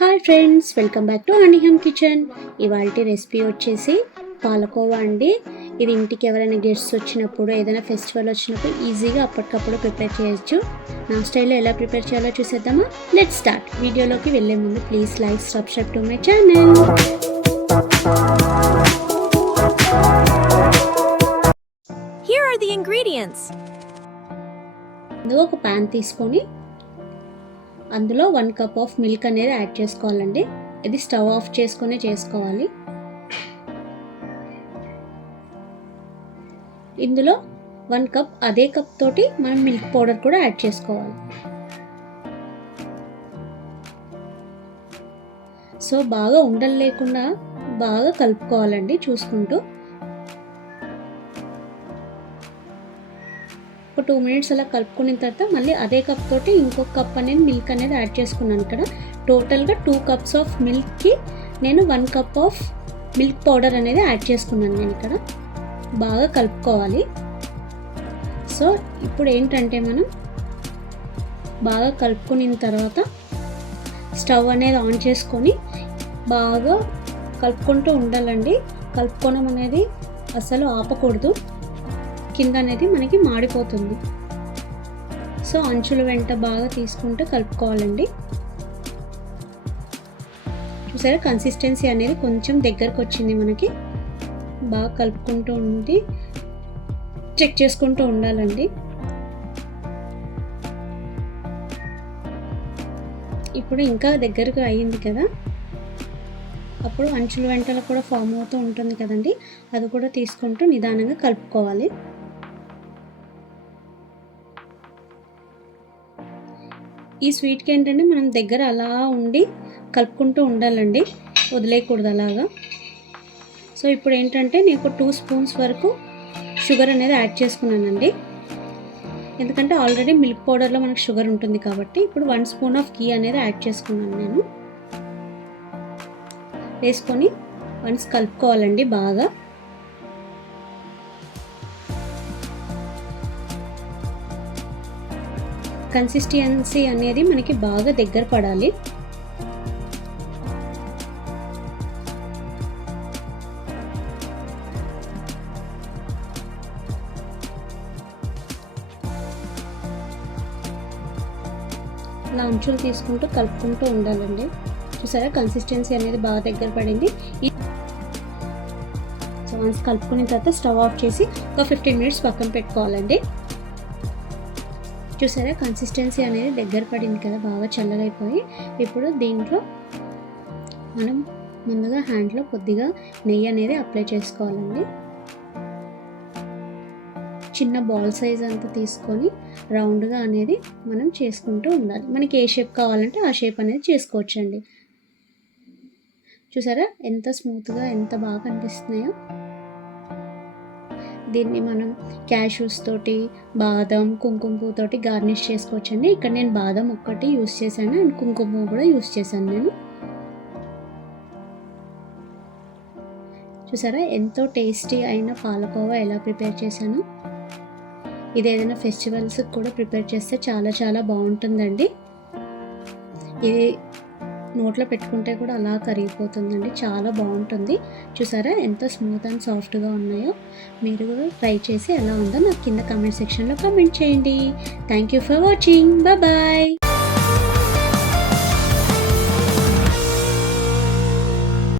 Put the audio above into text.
Hi friends, welcome back to అనిహమ్ kitchen. ఇవాల్టి recipe వచ్చేసి పాలకోవా అండి. ఇది ఇంటికి ఎవరైనా గెస్ట్స్ వచ్చినప్పుడు, ఏదైనా ఫెస్టివల్ వచ్చినప్పుడు ఈజీగా అప్పటికప్పుడు ప్రిపేర్ చేయొచ్చు. నా స్టైల్లో ఎలా ప్రిపేర్ చేయాలో చూసేద్దామా? Let's start. వీడియోలోకి వెళ్ళే ముందు please like, subscribe to my channel. Here are the ingredients. ఒక ప్యాన్ తీసుకొని అందులో 1 కప్ ఆఫ్ మిల్క్ అనేది యాడ్ చేసుకోవాలండి. ఇది స్టవ్ ఆఫ్ చేసుకొని చేసుకోవాలి. ఇందులో 1 కప్, అదే కప్ తోటి మనం మిల్క్ పౌడర్ కూడా యాడ్ చేసుకోవాలి. సో బాగా ఉండలు లేకుండా బాగా కలుపుకోవాలండి చూసుకుంటూ. ఒక 2 మినిట్స్ అలా కలుపుకున్న తర్వాత మళ్ళీ అదే కప్ తోటి ఇంకొక కప్ అనేది మిల్క్ అనేది యాడ్ చేసుకున్నాను. ఇక్కడ టోటల్గా 2 కప్స్ ఆఫ్ మిల్క్కి నేను 1 కప్ ఆఫ్ మిల్క్ పౌడర్ అనేది యాడ్ చేసుకున్నాను. నేను ఇక్కడ బాగా కలుపుకోవాలి. సో ఇప్పుడు ఏంటంటే మనం బాగా కలుపుకున్న తర్వాత స్టవ్ అనేది ఆన్ చేసుకొని బాగా కలుపుకుంటూ ఉండాలండి. కలుపుకోవడం అనేది అసలు ఆపకూడదు, కింద అనేది మనకి మాడిపోతుంది. సో అంచుల వెంట బాగా తీసుకుంటూ కలుపుకోవాలండి. చూసారా, కన్సిస్టెన్సీ అనేది కొంచెం దగ్గరకు వచ్చింది. మనకి బాగా కలుపుకుంటూ ఉండి చెక్ చేసుకుంటూ ఉండాలండి. ఇప్పుడు ఇంకా దగ్గరకు అయ్యింది కదా, అప్పుడు అంచుల వెంటలో కూడా ఫామ్ అవుతూ ఉంటుంది కదండి, అది కూడా తీసుకుంటూ నిదానంగా కలుపుకోవాలి. ఈ స్వీట్కి ఏంటంటే మనం దగ్గర అలా ఉండి కలుపుకుంటూ ఉండాలండి, వదిలేయకూడదు అలాగా. సో ఇప్పుడు ఏంటంటే నేను ఒక 2 స్పూన్స్ వరకు షుగర్ అనేది యాడ్ చేసుకున్నానండి. ఎందుకంటే ఆల్రెడీ మిల్క్ పౌడర్లో మనకు షుగర్ ఉంటుంది కాబట్టి. ఇప్పుడు 1 స్పూన్ ఆఫ్ ఘీ అనేది యాడ్ చేసుకున్నాను నేను. వేసుకొని వన్స్ కలుపుకోవాలండి బాగా. కన్సిస్టెన్సీ అనేది మనకి బాగా దగ్గర పడాలి. ఇలా అంచులు తీసుకుంటూ కలుపుకుంటూ ఉండాలండి. చూసారా, కన్సిస్టెన్సీ అనేది బాగా దగ్గర పడింది. సో వన్స్ కలుపుకున్న తర్వాత స్టవ్ ఆఫ్ చేసి ఒక 15 మినిట్స్ పక్కన పెట్టుకోవాలండి. చూసారా, కన్సిస్టెన్సీ అనేది దగ్గర పడింది కదా, బాగా చల్లగైపోయి. ఇప్పుడు దీంట్లో మనం ముందుగా హ్యాండ్లో కొద్దిగా నెయ్యి అనేది అప్లై చేసుకోవాలండి. చిన్న బాల్ సైజ్ అంతా తీసుకొని రౌండ్గా అనేది మనం చేసుకుంటూ ఉండాలి. మనకి ఏ షేప్ కావాలంటే ఆ షేప్ అనేది చేసుకోవచ్చండి. చూసారా ఎంత స్మూత్గా, ఎంత బాగా కనిపిస్తున్నాయో. దీన్ని మనం క్యాష్యూస్ తోటి, బాదం, కుంకుమ పువ్వు తోటి గార్నిష్ చేసుకోవచ్చండి. ఇక్కడ నేను బాదం ఒక్కటి యూస్ చేశాను అండ్ కుంకుమ పువ్వు కూడా యూస్ చేశాను నేను. చూసారా ఎంతో టేస్టీ అయిన పాలకోవా ఎలా ప్రిపేర్ చేశాను. ఇది ఏదైనా ఫెస్టివల్స్కి కూడా ప్రిపేర్ చేస్తే చాలా చాలా బాగుంటుందండి. ఇది నోట్లో పెట్టుకుంటే కూడా అలా కరిగిపోతుందండి, చాలా బాగుంటుంది. చూసారా ఎంత స్మూత్ అండ్ సాఫ్ట్గా ఉన్నాయో. మీరు కూడా ట్రై చేసి ఎలా ఉందో నాకు కింద కామెంట్ సెక్షన్లో కామెంట్ చేయండి. Thank you for watching. Bye.